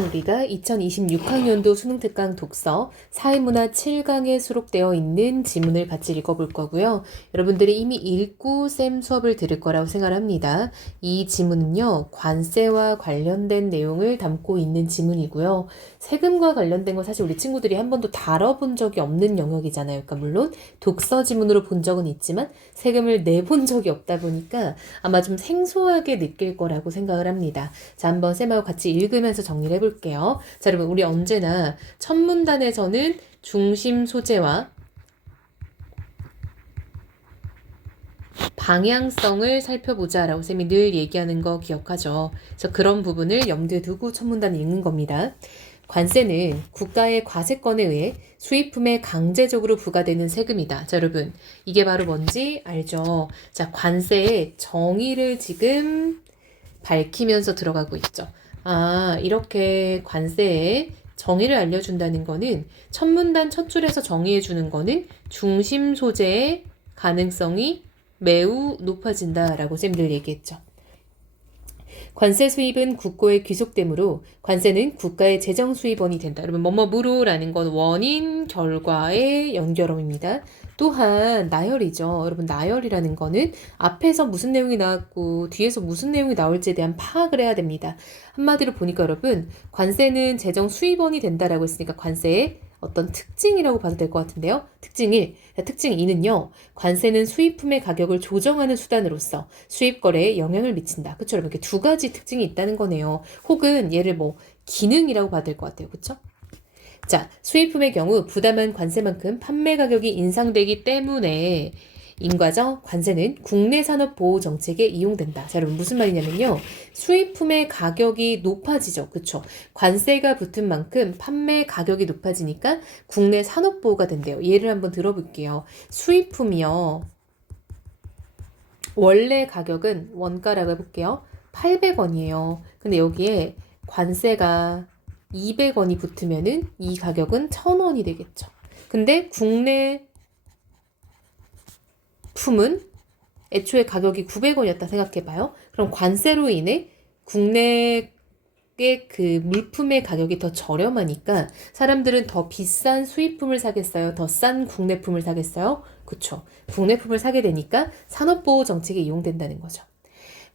우리가 2026학년도 수능특강 독서 사회문화 7강에 수록되어 있는 지문을 같이 읽어볼 거고요. 여러분들이 이미 읽고 쌤 수업을 들을 거라고 생각합니다. 이 지문은요, 관세와 관련된 내용을 담고 있는 지문이고요. 세금과 관련된 거 사실 우리 친구들이 한 번도 다뤄본 적이 없는 영역이잖아요. 그러니까 물론 독서 지문으로 본 적은 있지만 세금을 내본 적이 없다 보니까 아마 좀 생소하게 느낄 거라고 생각을 합니다. 자, 한번 쌤하고 같이 읽으면서 정리를 해볼게요. 자, 여러분, 우리 언제나 첫 문단에서는 중심 소재와 방향성을 살펴보자 라고 쌤이 늘 얘기하는 거 기억하죠. 그래서 그런 부분을 염두에 두고 첫 문단을 읽는 겁니다. 관세는 국가의 과세권에 의해 수입품에 강제적으로 부과되는 세금이다. 자, 여러분, 이게 바로 뭔지 알죠? 자, 관세의 정의를 지금 밝히면서 들어가고 있죠. 아, 이렇게 관세의 정의를 알려준다는 거는 첫 문단 첫 줄에서 정의해주는 거는 중심 소재의 가능성이 매우 높아진다라고 쌤들 얘기했죠. 관세 수입은 국고에 귀속되므로 관세는 국가의 재정 수입원이 된다. 여러분, 뭐뭐무로라는 건 원인, 결과의 연결어입니다. 또한 나열이죠. 여러분, 나열이라는 거는 앞에서 무슨 내용이 나왔고 뒤에서 무슨 내용이 나올지에 대한 파악을 해야 됩니다. 한마디로 보니까 여러분, 관세는 재정 수입원이 된다라고 했으니까 관세의 어떤 특징이라고 봐도 될 것 같은데요. 특징 1, 특징 2는요. 관세는 수입품의 가격을 조정하는 수단으로서 수입 거래에 영향을 미친다. 그쵸? 여러분, 이렇게 두 가지 특징이 있다는 거네요. 혹은 얘를 뭐 기능이라고 봐도 될 것 같아요. 그쵸? 자, 수입품의 경우 부담한 관세만큼 판매 가격이 인상되기 때문에 인과적 관세는 국내 산업 보호 정책에 이용된다. 자, 여러분, 무슨 말이냐면요. 수입품의 가격이 높아지죠. 그쵸? 관세가 붙은 만큼 판매 가격이 높아지니까 국내 산업 보호가 된대요. 예를 한번 들어볼게요. 수입품이요. 원래 가격은 원가라고 해볼게요. 800원이에요. 근데 여기에 관세가 200원이 붙으면은 이 가격은 1000원이 되겠죠. 근데 국내 품은 애초에 가격이 900원이었다 생각해봐요. 그럼 관세로 인해 국내의 그 물품의 가격이 더 저렴하니까 사람들은 더 비싼 수입품을 사겠어요? 더 싼 국내품을 사겠어요? 그쵸. 국내품을 사게 되니까 산업보호 정책에 이용된다는 거죠.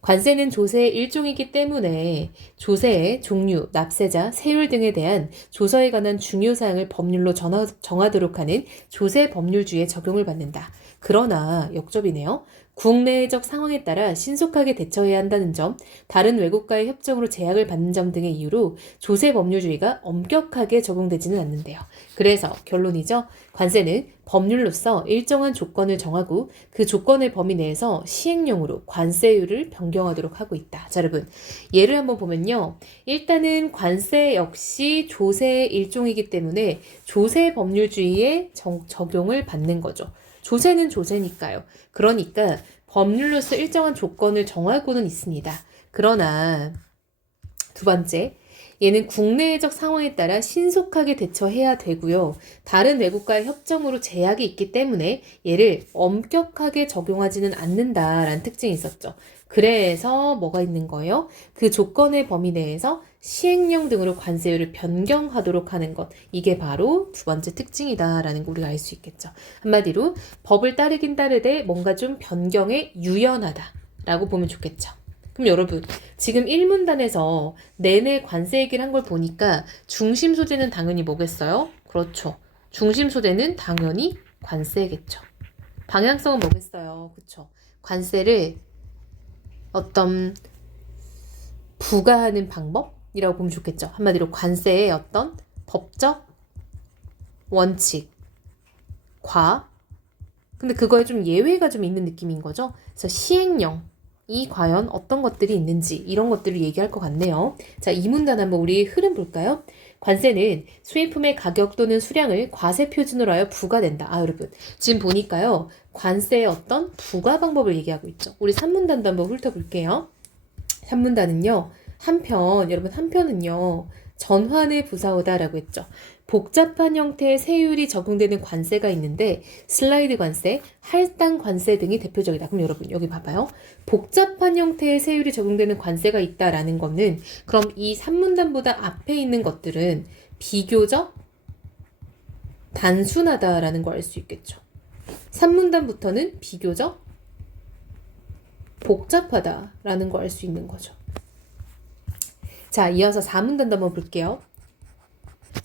관세는 조세의 일종이기 때문에 조세의 종류, 납세자, 세율 등에 대한 조서에 관한 중요 사항을 법률로 정하도록 하는 조세 법률주의에 적용을 받는다. 그러나 역접이네요. 국내적 상황에 따라 신속하게 대처해야 한다는 점, 다른 외국과의 협정으로 제약을 받는 점 등의 이유로 조세 법률주의가 엄격하게 적용되지는 않는데요. 그래서 결론이죠. 관세는 법률로서 일정한 조건을 정하고 그 조건의 범위 내에서 시행령으로 관세율을 변경하도록 하고 있다. 자, 여러분, 예를 한번 보면요. 일단은 관세 역시 조세의 일종이기 때문에 조세 법률주의에 적용을 받는 거죠. 조세는 조세니까요. 그러니까 법률로서 일정한 조건을 정하고는 있습니다. 그러나 두 번째, 얘는 국내적 상황에 따라 신속하게 대처해야 되고요. 다른 외국과의 협정으로 제약이 있기 때문에 얘를 엄격하게 적용하지는 않는다라는 특징이 있었죠. 그래서 뭐가 있는 거예요? 그 조건의 범위 내에서 시행령 등으로 관세율을 변경하도록 하는 것. 이게 바로 두 번째 특징이다라는 거 우리가 알 수 있겠죠. 한마디로 법을 따르긴 따르되 뭔가 좀 변경에 유연하다라고 보면 좋겠죠. 그럼 여러분, 지금 1문단에서 내내 관세 얘기를 한 걸 보니까 중심 소재는 당연히 뭐겠어요? 그렇죠. 중심 소재는 당연히 관세겠죠. 방향성은 뭐겠어요? 그렇죠. 관세를 어떤 부과하는 방법이라고 보면 좋겠죠. 한마디로 관세의 어떤 법적 원칙, 근데 그거에 좀 예외가 좀 있는 느낌인 거죠. 그래서 시행령이 과연 어떤 것들이 있는지 이런 것들을 얘기할 것 같네요. 자, 이 문단 한번 우리 흐름 볼까요? 관세는 수입품의 가격 또는 수량을 과세 표준으로 하여 부과된다. 아, 여러분, 지금 보니까요. 관세의 어떤 부과 방법을 얘기하고 있죠. 우리 3문단도 한번 훑어볼게요. 3문단은요. 여러분 한편은요. 전환의 부사어다라고 했죠. 복잡한 형태의 세율이 적용되는 관세가 있는데 슬라이드 관세, 할당 관세 등이 대표적이다. 그럼 여러분 여기 봐봐요. 복잡한 형태의 세율이 적용되는 관세가 있다라는 거는 그럼 이 산문단보다 앞에 있는 것들은 비교적 단순하다라는 걸 알 수 있겠죠. 산문단부터는 비교적 복잡하다라는 걸 알 수 있는 거죠. 자, 이어서 4문단도 한번 볼게요.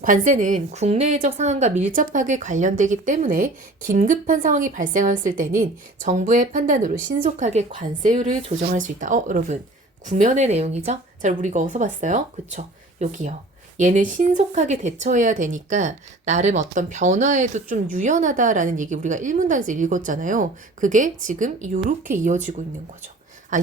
관세는 국내외적 상황과 밀접하게 관련되기 때문에 긴급한 상황이 발생했을 때는 정부의 판단으로 신속하게 관세율을 조정할 수 있다. 여러분, 구면의 내용이죠? 자, 우리 이거 어디서 봤어요? 그쵸? 여기요. 얘는 신속하게 대처해야 되니까 나름 어떤 변화에도 좀 유연하다라는 얘기 우리가 1문단에서 읽었잖아요. 그게 지금 이렇게 이어지고 있는 거죠.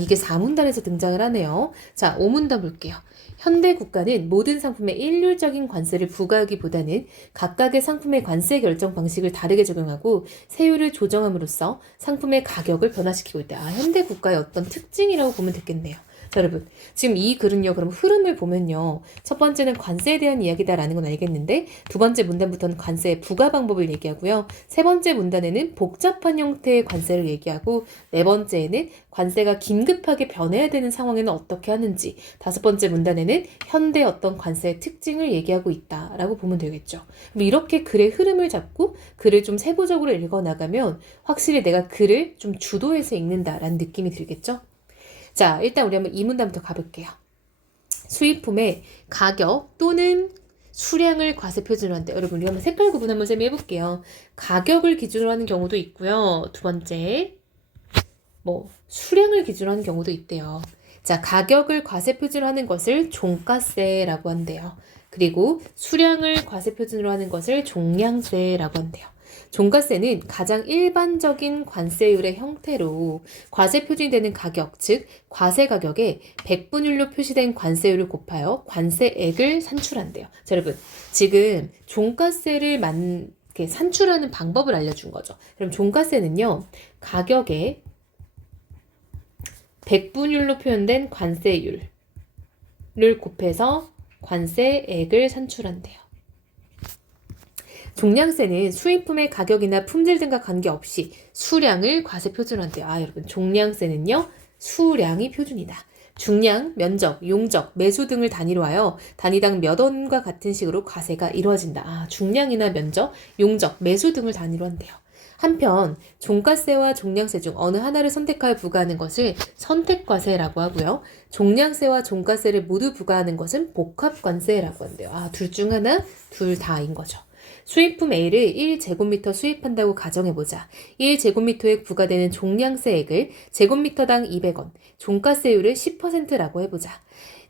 이게 4문단에서 등장을 하네요. 자, 5문단 볼게요. 현대 국가는 모든 상품에 일률적인 관세를 부과하기보다는 각각의 상품의 관세 결정 방식을 다르게 적용하고 세율을 조정함으로써 상품의 가격을 변화시키고 있다. 현대 국가의 어떤 특징이라고 보면 되겠네요. 자, 여러분, 지금 이 글은요, 그럼 흐름을 보면요. 첫 번째는 관세에 대한 이야기다라는 건 알겠는데, 두 번째 문단부터는 관세의 부과 방법을 얘기하고요. 세 번째 문단에는 복잡한 형태의 관세를 얘기하고, 네 번째에는 관세가 긴급하게 변해야 되는 상황에는 어떻게 하는지, 다섯 번째 문단에는 현대 어떤 관세의 특징을 얘기하고 있다라고 보면 되겠죠. 그럼 이렇게 글의 흐름을 잡고 글을 좀 세부적으로 읽어나가면 확실히 내가 글을 좀 주도해서 읽는다라는 느낌이 들겠죠? 자, 일단 우리 한번 이 문단부터 가볼게요. 수입품의 가격 또는 수량을 과세 표준으로 한대. 여러분, 우리 한번 색깔 구분 한번 좀 해볼게요. 가격을 기준으로 하는 경우도 있고요. 두 번째, 수량을 기준으로 하는 경우도 있대요. 자, 가격을 과세 표준으로 하는 것을 종가세라고 한대요. 그리고 수량을 과세 표준으로 하는 것을 종량세라고 한대요. 종가세는 가장 일반적인 관세율의 형태로 과세 표준이 되는 가격, 즉 과세 가격에 백분율로 표시된 관세율을 곱하여 관세액을 산출한대요. 자, 여러분, 지금 종가세를 산출하는 방법을 알려준 거죠. 그럼 종가세는요, 가격에 백분율로 표현된 관세율을 곱해서 관세액을 산출한대요. 종량세는 수입품의 가격이나 품질 등과 관계없이 수량을 과세 표준한대요. 여러분, 종량세는요, 수량이 표준이다. 중량, 면적, 용적, 매수 등을 단위로 하여 단위당 몇 원과 같은 식으로 과세가 이루어진다. 중량이나 면적, 용적, 매수 등을 단위로 한대요. 한편 종가세와 종량세 중 어느 하나를 선택하여 부과하는 것을 선택과세라고 하고요. 종량세와 종가세를 모두 부과하는 것은 복합관세라고 한대요. 둘 중 하나, 둘 다인 거죠. 수입품 A를 1제곱미터 수입한다고 가정해보자. 1제곱미터에 부과되는 종량세액을 제곱미터당 200원, 종가세율을 10%라고 해보자.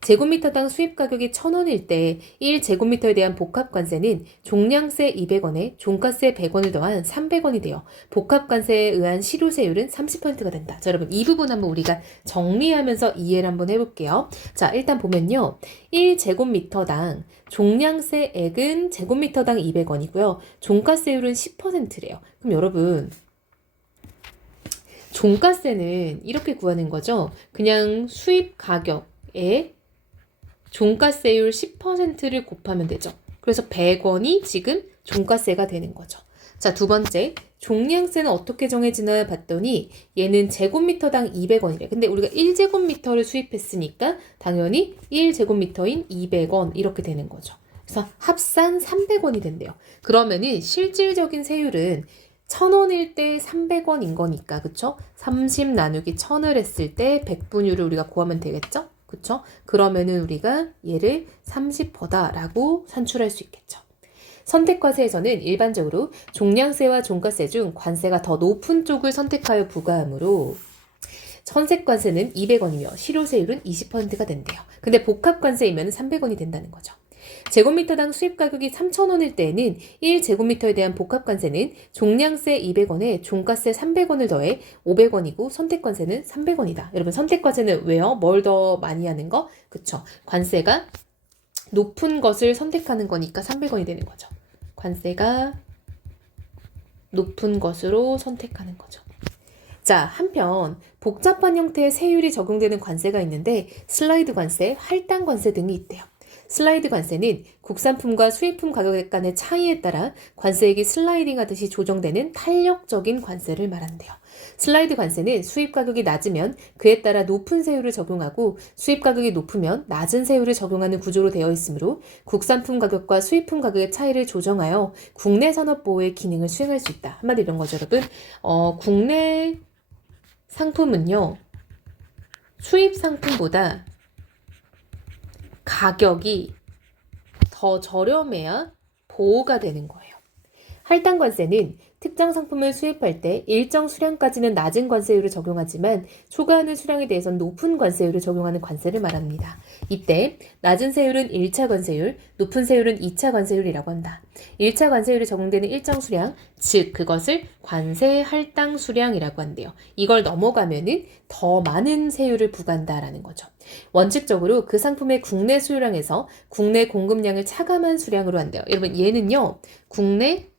제곱미터당 수입가격이 1,000원일 때 1제곱미터에 대한 복합관세는 종량세 200원에 종가세 100원을 더한 300원이 돼요. 복합관세에 의한 실효세율은 30%가 된다. 자, 여러분, 이 부분 한번 우리가 정리하면서 이해를 한번 해볼게요. 자, 일단 보면요. 1제곱미터당 종량세액은 제곱미터당 200원이고요. 종가세율은 10%래요. 그럼 여러분, 종가세는 이렇게 구하는 거죠. 그냥 수입 가격에 종가세율 10%를 곱하면 되죠. 그래서 100원이 지금 종가세가 되는 거죠. 자, 두 번째, 종량세는 어떻게 정해지나 봤더니 얘는 제곱미터당 200원이래. 근데 우리가 1제곱미터를 수입했으니까 당연히 1제곱미터인 200원 이렇게 되는 거죠. 그래서 합산 300원이 된대요. 그러면은 실질적인 세율은 1,000원일 때 300원인 거니까, 그쵸? 30 나누기 1,000을 했을 때 100분율을 우리가 구하면 되겠죠? 그쵸? 그러면은 우리가 얘를 30%다라고 산출할 수 있겠죠. 선택과세에서는 일반적으로 종량세와 종가세 중 관세가 더 높은 쪽을 선택하여 부과하므로 선택관세는 200원이며 실효세율은 20%가 된대요. 근데 복합관세이면 300원이 된다는 거죠. 제곱미터당 수입가격이 3,000원일 때에는 1제곱미터에 대한 복합관세는 종량세 200원에 종가세 300원을 더해 500원이고 선택관세는 300원이다. 여러분, 선택관세는 왜요? 뭘 더 많이 하는 거? 그쵸? 관세가 높은 것을 선택하는 거니까 300원이 되는 거죠. 관세가 높은 것으로 선택하는 거죠. 자, 한편 복잡한 형태의 세율이 적용되는 관세가 있는데 슬라이드 관세, 할당 관세 등이 있대요. 슬라이드 관세는 국산품과 수입품 가격 간의 차이에 따라 관세액이 슬라이딩하듯이 조정되는 탄력적인 관세를 말한대요. 슬라이드 관세는 수입 가격이 낮으면 그에 따라 높은 세율을 적용하고 수입 가격이 높으면 낮은 세율을 적용하는 구조로 되어 있으므로 국산품 가격과 수입품 가격의 차이를 조정하여 국내 산업 보호의 기능을 수행할 수 있다. 한마디로 이런 거죠, 여러분. 국내 상품은요, 수입 상품보다 가격이 더 저렴해야 보호가 되는 거예요. 할당 관세는 특정 상품을 수입할 때 일정 수량까지는 낮은 관세율을 적용하지만 초과하는 수량에 대해서는 높은 관세율을 적용하는 관세를 말합니다. 이때 낮은 세율은 1차 관세율, 높은 세율은 2차 관세율이라고 한다. 1차 관세율이 적용되는 일정 수량, 즉 그것을 관세 할당 수량이라고 한대요. 이걸 넘어가면은 더 많은 세율을 부과한다라는 거죠. 원칙적으로 그 상품의 국내 수요량에서 국내 공급량을 차감한 수량으로 한대요. 여러분 얘는요, 국내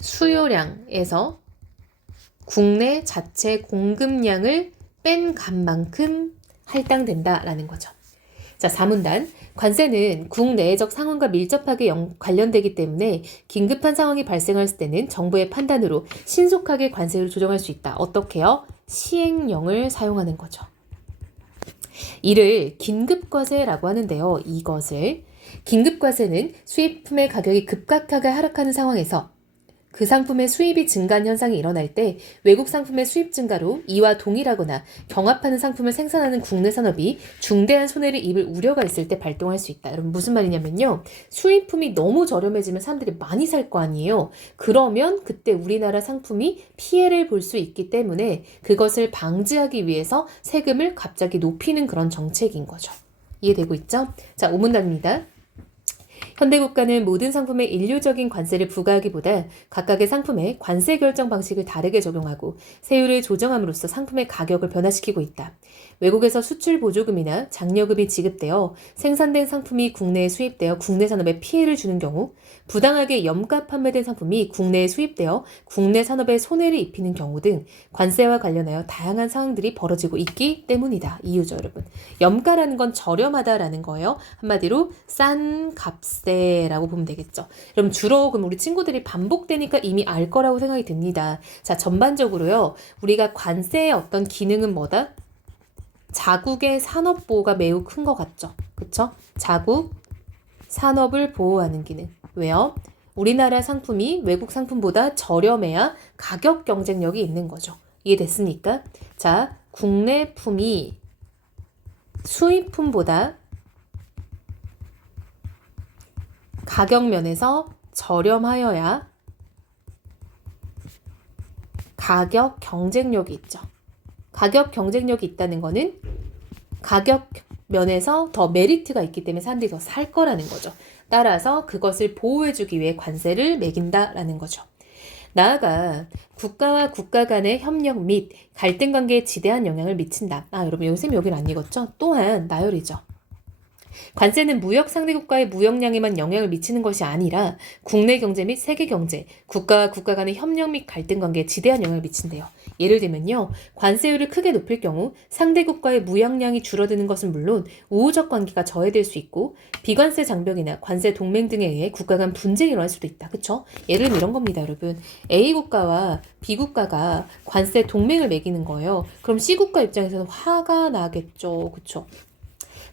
수요량에서 국내 자체 공급량을 뺀 값만큼 할당된다라는 거죠. 자, 4문단. 관세는 국내적 상황과 밀접하게 관련되기 때문에 긴급한 상황이 발생할 때는 정부의 판단으로 신속하게 관세를 조정할 수 있다. 어떻게요? 시행령을 사용하는 거죠. 이를 긴급과세라고 하는데요. 이것을 긴급과세는 수입품의 가격이 급격하게 하락하는 상황에서 그 상품의 수입이 증가한 현상이 일어날 때 외국 상품의 수입 증가로 이와 동일하거나 경합하는 상품을 생산하는 국내 산업이 중대한 손해를 입을 우려가 있을 때 발동할 수 있다. 여러분 무슨 말이냐면요. 수입품이 너무 저렴해지면 사람들이 많이 살 거 아니에요. 그러면 그때 우리나라 상품이 피해를 볼 수 있기 때문에 그것을 방지하기 위해서 세금을 갑자기 높이는 그런 정책인 거죠. 이해되고 있죠? 자, 5문단입니다. 현대국가는 모든 상품에 일률적인 관세를 부과하기보다 각각의 상품에 관세 결정 방식을 다르게 적용하고 세율을 조정함으로써 상품의 가격을 변화시키고 있다. 외국에서 수출 보조금이나 장려금이 지급되어 생산된 상품이 국내에 수입되어 국내 산업에 피해를 주는 경우, 부당하게 염가 판매된 상품이 국내에 수입되어 국내 산업에 손해를 입히는 경우 등 관세와 관련하여 다양한 상황들이 벌어지고 있기 때문이다. 이유죠, 여러분. 염가라는 건 저렴하다라는 거예요. 한마디로 싼 값세라고 보면 되겠죠. 그럼 주로 그럼 우리 친구들이 반복되니까 이미 알 거라고 생각이 듭니다. 자, 전반적으로요. 우리가 관세의 어떤 기능은 뭐다? 자국의 산업 보호가 매우 큰 것 같죠. 그쵸? 자국 산업을 보호하는 기능. 왜요? 우리나라 상품이 외국 상품보다 저렴해야 가격 경쟁력이 있는 거죠. 이해됐습니까? 자, 국내품이 수입품보다 가격 면에서 저렴하여야 가격 경쟁력이 있죠. 가격 경쟁력이 있다는 거는 가격 면에서 더 메리트가 있기 때문에 사람들이 더 살 거라는 거죠. 따라서 그것을 보호해주기 위해 관세를 매긴다라는 거죠. 나아가 국가와 국가 간의 협력 및 갈등 관계에 지대한 영향을 미친다. 여러분 요즘 여기는 안 읽었죠? 또한 나열이죠. 관세는 무역 상대국가의 무역량에만 영향을 미치는 것이 아니라 국내 경제 및 세계 경제, 국가와 국가 간의 협력 및 갈등 관계에 지대한 영향을 미친대요. 예를 들면요. 관세율을 크게 높일 경우 상대국가의 무역량이 줄어드는 것은 물론 우호적 관계가 저해될 수 있고 비관세 장벽이나 관세 동맹 등에 의해 국가 간 분쟁이 일어날 수도 있다. 그쵸? 예를 들면 이런 겁니다, 여러분. A국가와 B국가가 관세 동맹을 맺기는 거예요. 그럼 C국가 입장에서는 화가 나겠죠. 그쵸?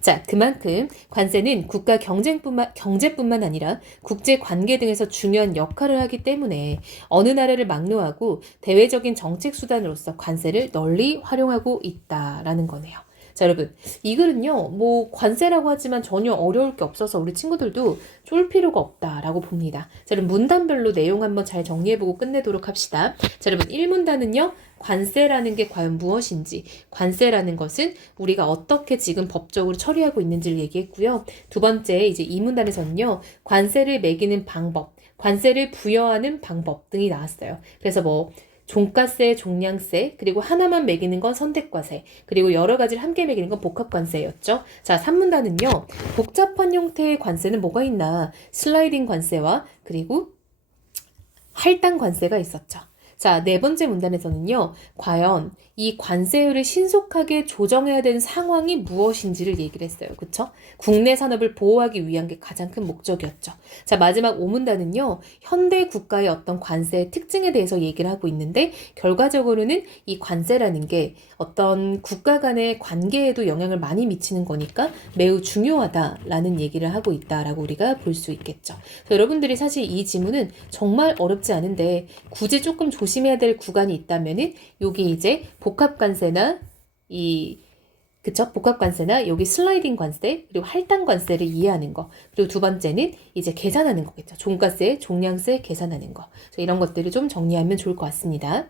자, 그만큼 관세는 국가 경제뿐만 아니라 국제 관계 등에서 중요한 역할을 하기 때문에 어느 나라를 막론하고 대외적인 정책 수단으로서 관세를 널리 활용하고 있다라는 거네요. 자, 여러분, 이 글은요, 관세라고 하지만 전혀 어려울 게 없어서 우리 친구들도 쫄 필요가 없다라고 봅니다. 자, 여러분, 문단별로 내용 한번 잘 정리해보고 끝내도록 합시다. 자, 여러분, 1문단은요, 관세라는 게 과연 무엇인지, 관세라는 것은 우리가 어떻게 지금 법적으로 처리하고 있는지를 얘기했고요. 두 번째, 이제 2문단에서는요, 관세를 매기는 방법, 관세를 부여하는 방법 등이 나왔어요. 그래서 종가세, 종량세, 그리고 하나만 매기는 건 선택과세, 그리고 여러 가지를 함께 매기는 건 복합관세였죠. 자, 3문단은요. 복잡한 형태의 관세는 뭐가 있나? 슬라이딩 관세와 그리고 할당 관세가 있었죠. 자, 네 번째 문단에서는요, 과연 이 관세율을 신속하게 조정해야 되는 상황이 무엇인지를 얘기를 했어요. 그쵸? 국내 산업을 보호하기 위한 게 가장 큰 목적이었죠. 자, 마지막 5문단은요, 현대 국가의 어떤 관세의 특징에 대해서 얘기를 하고 있는데, 결과적으로는 이 관세라는 게 어떤 국가 간의 관계에도 영향을 많이 미치는 거니까 매우 중요하다라는 얘기를 하고 있다라고 우리가 볼 수 있겠죠. 여러분들이 사실 이 지문은 정말 어렵지 않은데 굳이 조금 조심해야 될 구간이 있다면은 여기 이제 복합관세나 그쵸? 복합관세나 여기 슬라이딩 관세, 그리고 할당 관세를 이해하는 거. 그리고 두 번째는 이제 계산하는 거겠죠. 종가세, 종량세 계산하는 거. 이런 것들을 좀 정리하면 좋을 것 같습니다.